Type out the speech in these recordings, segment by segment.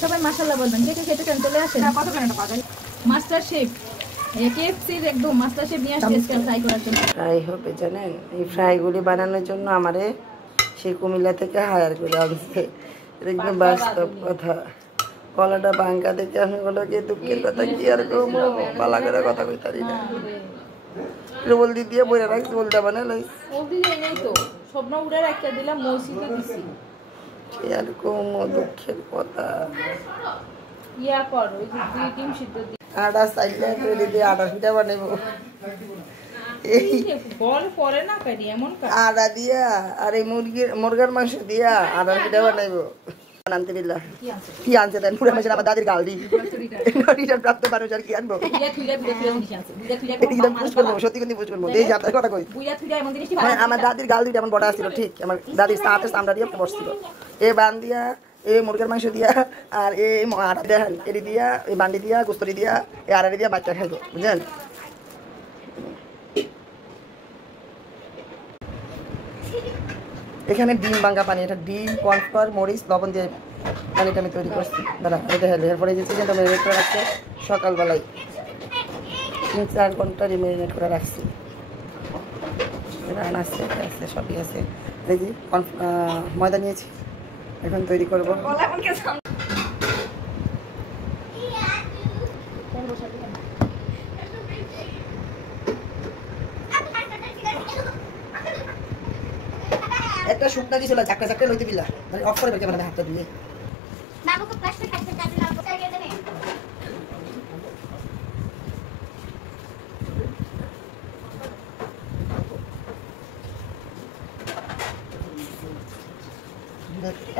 সবাই মাশাআল্লাহ বলবেন। কে কে খেতে চান চলে আসেন। কত করে এটা পাওয়া যায়? মাস্টার শেফ কেএফসির একদম মাস্টার শেফ নিয়ে আসছে স্পেশাল ফ্রাই করার জন্য। ফ্রাই হবে জানেন, এই ফ্রাইগুলি বানানোর জন্য আমারে সেই কুমিল্লা থেকে হায়ার করে আনছে। একদম বাস্তব কথা। কলাটা ভাঙ্গা দেখে আমি বলো কি দুঃখের কথা, কি আর কমো পালা করে কথা কইতারি না। বলদি দিয়ে বইরা রাখছি, বলতে বানালাই বলদি নেই তো স্বপ্ন উড়ে রাখিয়া দিলাম, মসজিদে দিছি। কি আর কমো দুঃখের কথা। ইয়া কর ওই যে দুই ডিম সিদ্ধ দি আটা সাইডে করে দিয়ে আটা পিঠা বানাবো। এই বল পরে না করি এমন আটা দিয়া আর এই মুরগার মাংস দিয়া আটা পিঠা বানাইবো। আলহামদুলিল্লাহ। কি আনছে দেন পুরো মাসে আমার দাদির গাল দি রিটার্ন প্রাপ্ত মানুষ আর কি আনবো। সত্যি কিন্তু বুঝ করবো এই যে আপনার কথা কই আমার দাদির গাল দিটা এমন বড় আসছিল, ঠিক আমার দাদির সাথে চামড়া দিয়ে বসছিল। এ বান দিয়া এই মুরগির মাংস দিয়া আর এই আটা দেন এটি দিয়া এই বান্ডি দিয়া গুস্তরি দিয়া এই আড়াড়ি দিয়া বাচ্চা খাইবো বুঝলেন। এখানে ডিম ভাঙ্গা পানি, এটা ডিম কর্নফ্লাওয়ার মরিচ লবণ দিয়ে পানিটা আমি তৈরি করছি। দাঁড়া এটা হেলে এরপরে যে চিকেনটা ম্যারিনেট করে রাখছে সকালবেলায় 3-4 ঘন্টা ম্যারিনেট করে রাখছি। রান আছে আছে সবই আছে। এই যে ময়দা নিয়েছি, এখন তৈরি করবো। একটা শুকনা দিছিল চাকরা চাকরা লইতে দিলা মানে অফ করে বেকে মানে হাতটা দিয়ে বাবুকে প্লাস্টার কাটতে কাটতে না বসাই গেছে নে।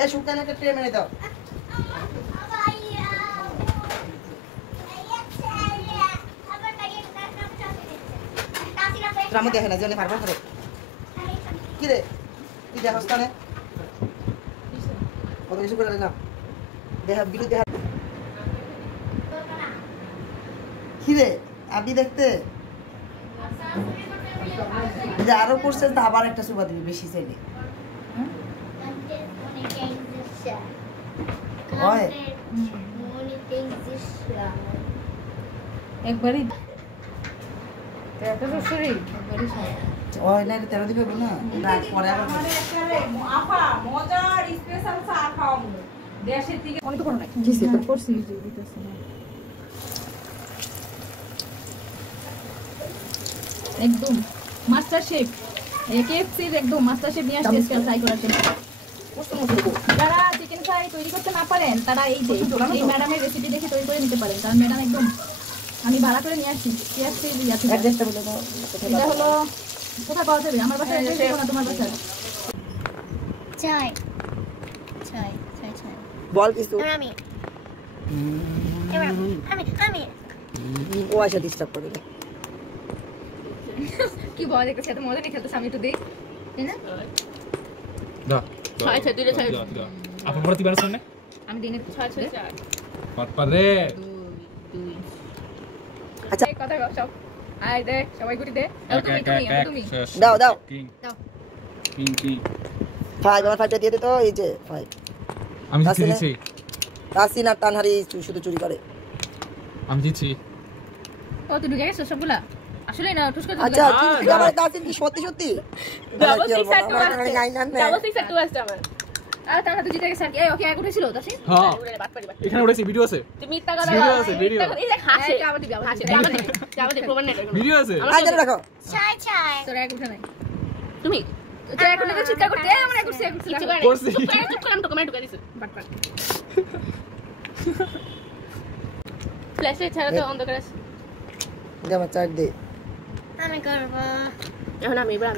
এই শুকনা একটা ট্রে মেরে দাও। রামু দেখে না জেনে পারবার করে কি রে কি দেখাস কানে কত কিছু করে না দেহা বিরুদ্ধে কি রে আপনি দেখতে যে আরো করছে তা আবার একটা সুবা দিবি বেশি চাইলে একবারই ওই না 13 দিবে না না পরে আবার আপা মজার স্পেশাল চা খাওয়ামু দেশের থেকে অনেক বড় না কি সে তো করছি যে দিতেছে একদম মাস্টার শেফ কেএফসির একদম মাস্টার শেফ নিয়ে আসছে স্পেশাল ফ্রাই করার জন্য। যারা চিকেন ফ্রাই তৈরি করতে না পারেন তারা এই যে এই ম্যাডামের রেসিপি দেখে তৈরি করে নিতে পারেন, কারণ ম্যাডাম একদম আমি ভাড়া করে নিয়ে আসছি কেএফসির অ্যাড্রেসটা বলে দাও। এটা হলো কোথায় পাওয়া যাবে? আমার বাসায় অ্যাড্রেস দেব না তোমার বাসায়। চাই চাই চাই চাই বল কিছু আমি ও আশা ডিস্টার্ব করে কি বল দেখতে এত মজা নিয়ে খেলতেছ, আমি একটু দেই তাই না? দা ছয় ছয় দুইটা ছয় আপনি পড়তে পারছেন না? আমি দিনে ছয় ছয় চার পারে দুই আচ্ছা এই কথা বল সব আই দেখ সবাই গুটি দে তুমি দাও দাও কিং দাও কিং কিং 5 আমার 5টা দিয়ে দে তো। এই যে 5 আমি জিতছি রাসি না টানহারি শুধু চুরি করে। আমি জিতছি। ও তুই ঢুকে গেছিস সবগুলা আসলে না টুস করে আচ্ছা তুই আমার দাসিন কি সত্যি সত্যি ডাবল সিক্স আর আমার টু আসছে আমার। আর তাহলে তুই জিতে গেছিস আর কি? এই ওকে এক উঠেছিল দাসি হ্যাঁ বাদ পারি বাদ এখানে উঠেছে ভিডিও আছে। তুমি মিথ্যা কথা ভিডিও আছে ভিডিও এই যে হাসে আবার দিবি হাসে যাবে দে প্রমাণ নেই ভিডিও আছে। আই ধরে রাখো চাই চাই তোর এক উঠে নাই তুমি তো এখন তো চিৎকার করতে আমরা এক করছি কিছু করে করছি। চুপ করে আমি তো কমেন্ট ঢুকে দিছি বাট বাট ফ্ল্যাশে ছাড়া তো অন্ধকার আছে। দে আমার 4 দে আমি করব এখন আমি এবার